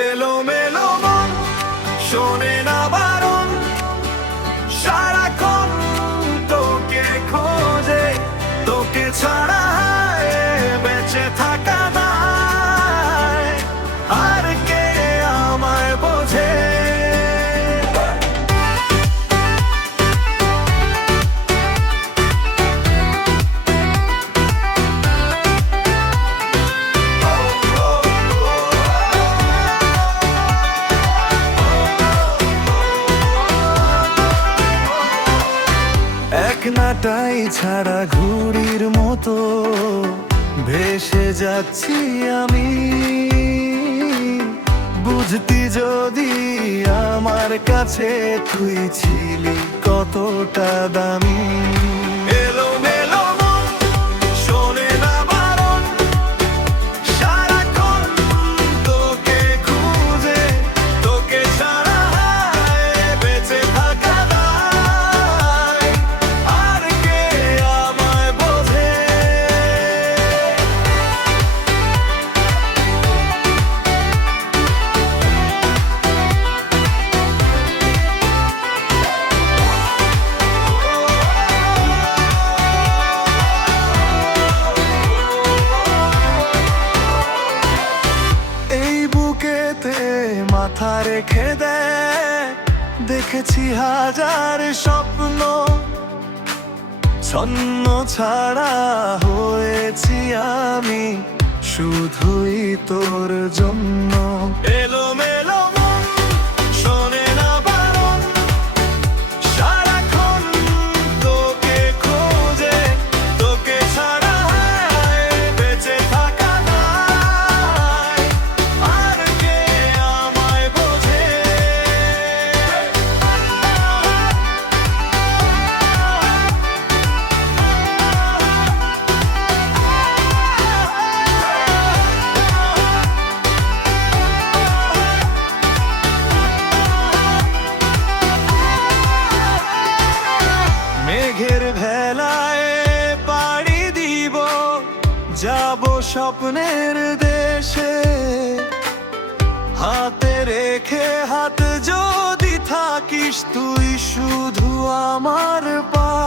এলোমেলো মন শোনে না বারণ, সারাক্ষণ তোকে খোঁজে, তোকে ছাড়া বেঁচে থাকা দায়, আর কে আমায় বোঝে। এক নাটাই ছাড়া ঘুড়ির মতো ভেসে যাচ্ছি আমি, বুঝতি যদি আমার কাছে তুই ছিলি কতটা দামি। এলোমেলো মন শোনে না বারণ, সারাক্ষণ তোকে খুঁজে, তোকে ছাড়া বেঁচে থাকা দায়, আর কে আমায় বোঝে। এই বুকেতে মাথা রেখে দেয়, দেখেছি হাজার স্বপ্ন, ছন্ন ছাড়া হয়েছি আমি শুধুই তোর জন্য। এলোমেলো মন শোনে না বারণ, সারাক্ষণ তোকে খোঁজে, তোকে ছাড়া বেঁচে থাকা দায়, আর কে আমায় বোঝে। মেঘের ভেলায় পাড়ি দিব, যাব স্বপ্নের দেশে, হাতে রেখে হাত যদি থাকিস তুই শুধু আমার পাশে।